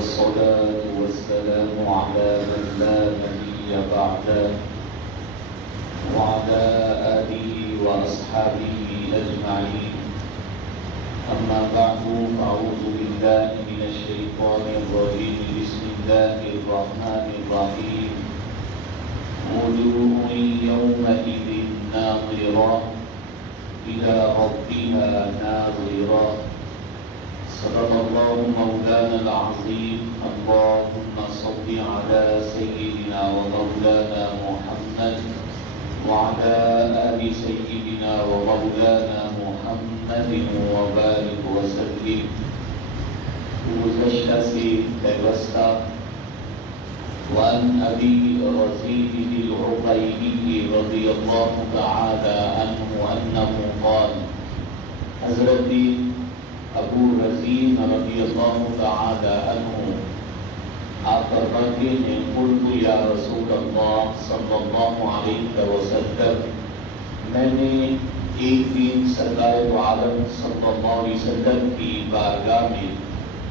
والصلاة والسلام على من لا نبي بعده وعلى آله وأصحابه أجمعين. أما بعد فأعوذ بالله من الشيطان الرجيم. بسم الله الرحمن الرحيم. وجوه يومئذ ناظرة إلى ربها ناظرة. صدق الله مولانا العظيم. اللهم صل على سيدنا ومولانا محمد وعلى آل سيدنا ومولانا محمد وبارك وسلم. گزشتہ سے پیوستہ وعن ابی رزید العقیلی رضی اللہ تعالی عنہ انہ قال، حضرت ابو رزین رضی اللہ تعالی عنہ آپ فرماتے ہیں، قلت یا رسول اللہ صلی اللہ علیہ وسلم، میں نے ایک دن سرکار دو عالم صلی اللہ علیہ وسلم کی بارگاہ میں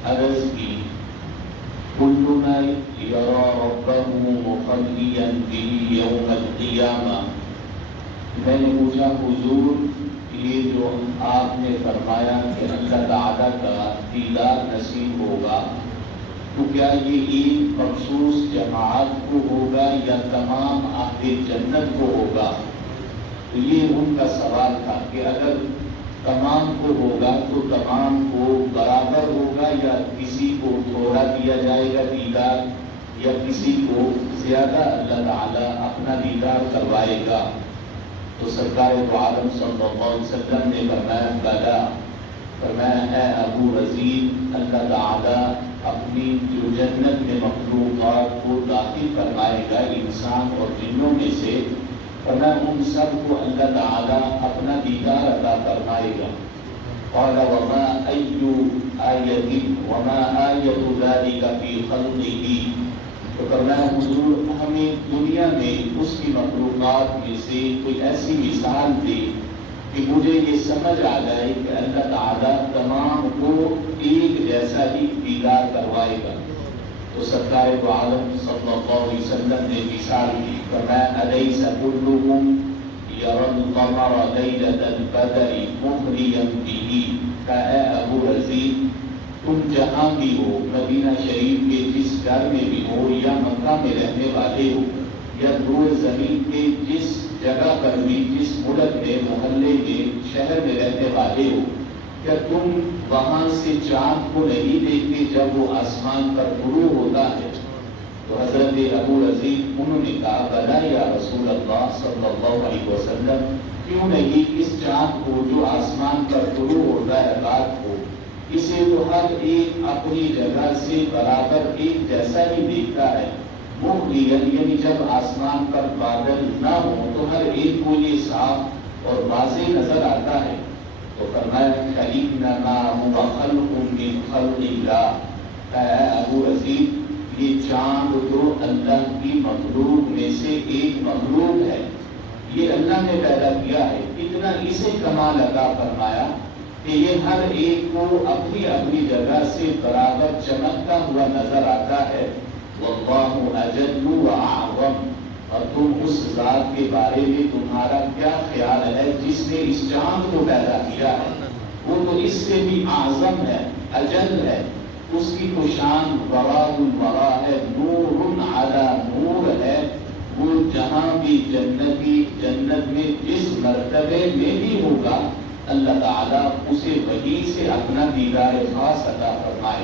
عرض کی، کلنا یرا ربہ مخلیا بہ یوم القیامہ، میں نے پوچھا حضور یہ جو آپ نے فرمایا کہ اللہ تعالیٰ کا دیدار نصیب ہوگا، تو کیا یہ ایک مخصوص جماعت کو ہوگا یا تمام اہل جنت کو ہوگا؟ تو یہ ان کا سوال تھا کہ اگر تمام کو ہوگا تو تمام کو برابر ہوگا یا کسی کو تھوڑا دیا جائے گا دیدار، یا کسی کو زیادہ اللہ تعالیٰ اپنا دیدار کروائے گا؟ تو سرکار دو عالم صلی اللہ علیہ وسلم نے فرمایا بلا، فرمایا اے ابو رزین، اللہ تعالیٰ اپنی جو جنت میں مخلوقات کو داخل فرمائے گا انسان اور جنوں میں سے، فرمایا ان سب کو اللہ تعالیٰ اپنا دیدار عطا فرمائے گا۔ قال وما آیۃ ذلک فی خلقہ، تو فرمایا حضور ہمیں دنیا میں اس کی مخلوقات میں سے کوئی ایسی مثال دے کہ مجھے یہ سمجھ آ جائے کہ اللہ تعالیٰ تمام کو ایک جیسا ہی دیدار کروائے گا۔ تو سرکار دو عالم صلی اللہ علیہ وسلم نے مثال دی، فرمایا الیس کلکم یری القمر لیلۃ البدر مخلیا بہ، کہ اے ابو رزین تم جہاں بھی ہو، مدینہ شریف کے جس گھر میں بھی ہو یا مکہ میں رہنے والے ہو یا روئے زمین کے جس جگہ پر بھی، جس ملک میں، محلے میں، شہر میں رہنے والے ہو، کیا تم وہاں سے چاند کو نہیں دیکھتے جب وہ آسمان پر طلوع ہوتا ہے؟ تو حضرت ابو رزین انہوں نے کہا بلا یا رسول اللہ صلی اللہ علیہ وسلم، کیوں نہیں؟ اس چاند کو جو آسمان پر طلوع ہوتا ہے رات کو، اسے تو ہر ایک اپنی جگہ سے برابر ایک جیسا ہی دیکھتا ہے، مخلیا یعنی جب آسمان پر بادل نہ ہو تو ہر ایک کو یہ صاف اور واضح نظر آتا ہے۔ تو فرمایا فإنما هو خلق من خلق اللہ، اے ابو رزین یہ چاند تو اللہ کی مخلوق میں سے ایک مخلوق ہے، یہ اللہ نے پیدا کیا ہے، اتنا اسے کمال عطا فرمایا کہ یہ ہر ایک کو اپنی اپنی جگہ سے برابر چمکتا ہوا نظر آتا ہے۔ واللہ اجل واعظم، اور تم اس ذات کے بارے میں تمہارا کیا خیال ہے جس نے اس چاند کو پیدا کیا ہے؟ وہ تو اس سے بھی اعظم ہے، اجل ہے، اس کی تو شان وراء الورا ہے، نور علی نور ہے۔ وہ جہاں بھی جنتی جنت میں جس مرتبے میں بھی ہوگا اللہ تعالیٰ اسے وہی سے اپنا دیدار خاص عطا فرمائے۔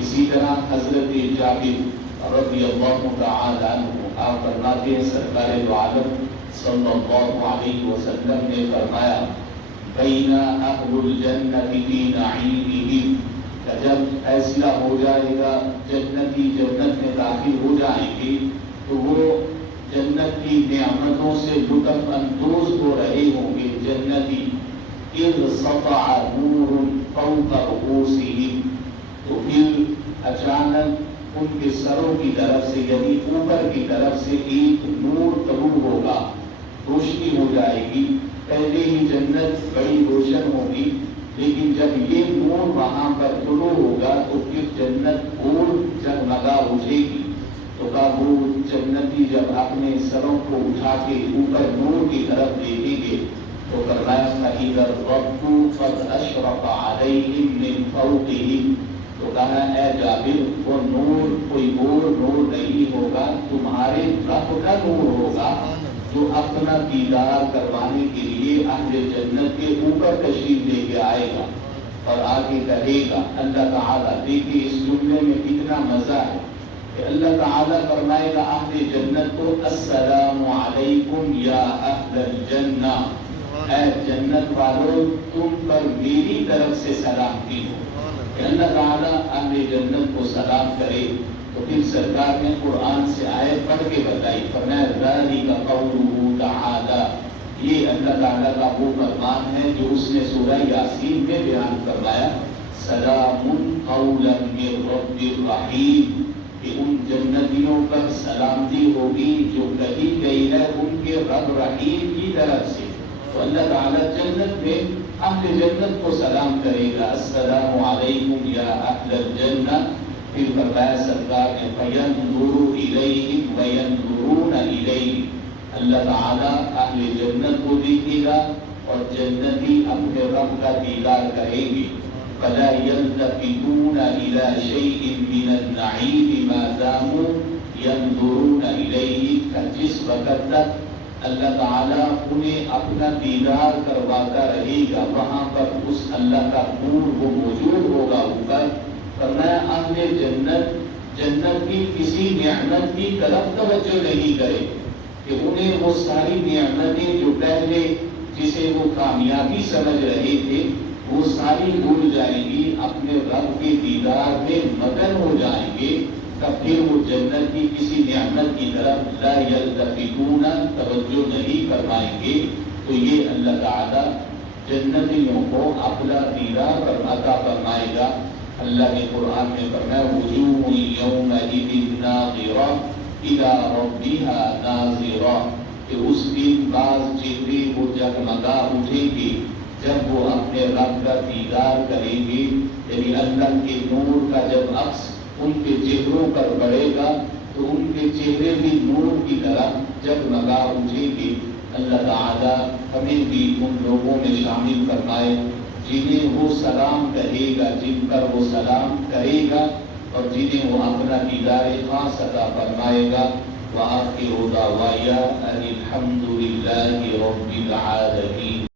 اسی طرح حضرت جابر رضی اللہ تعالی عنہ آپ فرماتے ہیں سرکار دو عالم صلی اللہ علیہ وسلم نے فرمایا بین اہل الجنت فی نعیمہم، کہ جب فیصلہ ہو جائے گا جنتی جنت میں داخل ہو جائیں گے تو وہ جنت کی نعمتوں سے لطف اندوز ہو رہے ہوں گے جنتی، اذ سطع نور فوق رؤوسہم، تو پھر اچانک ان کے سروں کی طرف سے یعنی اوپر کی طرف سے ایک نور طلوع ہوگا، روشنی ہو جائے گی۔ پہلے ہی جنت بڑی روشن ہوگی، لیکن جب یہ نور وہاں پر طلوع ہوگا تو پھر جنت اور جنتی جب اپنے سروں کو اٹھا کے اوپر نور کی طرف دیکھیں گے تو فرمایا فَإِذَا الرَّبُّ قَدْ أَشْرَقَ عَلَيْهِمْ مِنْ فَوْقِهِمْ، تو کہا اے جابر وہ نور کوئی اور نور نہیں ہوگا، تمہارے رب کا نور ہوگا جو اپنا دیدار کروانے کے لیے اہل جنت کے اوپر تشریف لے کے آئے گا اور آگے کہے گا اللہ تعالیٰ۔ دیکھیے اس جملے میں کتنا مزہ ہے کہ اللہ تعالیٰ فرمائے گا اہل جنت کو السلام علیکم یا اہل الجنہ، اے جنت والوں تم پر میری طرف سے سلامتی ہو۔ کہ اللہ تعالیٰ اہل جنت کو سلام کرے تو پھر سرکار نے قرآن سے آیت پڑھ کے بتائی، فرمایا ذالک قولہ تعالیٰ، یہ اللہ تعالیٰ کا وہ فرمان ہے جو اس نے سورہ یاسین میں بیان فرمایا، سلام قولا من رب الرحیم، کہ ان جنتیوں پر سلامتی ہوگی جو کہی گئی ہے ان کے رب رحیم کی طرف سے۔ تو اللہ تعالیٰ جنت میں اہل جنت کو سلام کرے گا السلام علیکم یا اہل الجنہ، پھر فرمایا سرکار نے فَيَنْظُرُ إِلَيْهِمْ وَيَنْظُرُونَ إِلَيْهِ، اللہ تعالیٰ اہل جنت کو دیکھے گا اور جنتی اپنے رب کا دیدار کریں گے۔ فَلَا يَلْتَفِتُونَ إِلَى شَيْءٍ مِّنَ النَّعِيمِ مَا دَامُوا يَنْظُرُونَ إِلَيْهِ، کہ جس وقت تک اللہ تعالیٰ انہیں اپنا دیدار کرواتا رہے گا وہاں پر اس اللہ کا نور وہ موجود ہوگا اوپر۔ فرمایا اہل جنت کی کسی نعمت کی طرف توجہ نہیں کرے کہ انہیں وہ ساری نعمتیں جو پہلے جسے وہ کامیابی سمجھ رہے تھے وہ ساری بھول جائیں گی، اپنے رب کے دیدار میں مگن ہو جائیں گے، تب پھر وہ جنت کی کسی نعمت کی طرف لا یلتفتون توجہ نہیں فرمائیں گے۔ تو یہ اللہ تعالیٰ جنتیوں کو اپنا دیدار عطا فرمائے گا۔ اللہ نے قرآن میں فرمایا وجوہ یومئذ ناظرہ الی ربہا ناظرہ، کہ اس دن بعض چہرے وہ جگمگا اٹھیں گے جب وہ اپنے رب کا دیدار کریں گے، یعنی اللہ کے نور کا جب عکس ان کے چہروں پر پڑے گا تو ان کے چہرے بھی نور کی طرح جگمگا اٹھیں گے۔ اللہ تعالیٰ ہمیں بھی ان لوگوں میں شامل فرمائے جنہیں وہ سلام کہے گا، جن پر وہ سلام کرے گا اور جنہیں وہ اپنا دیدار خاص عطا فرمائے گا۔ وآخر دعوانا ان الحمد للہ رب العالمین۔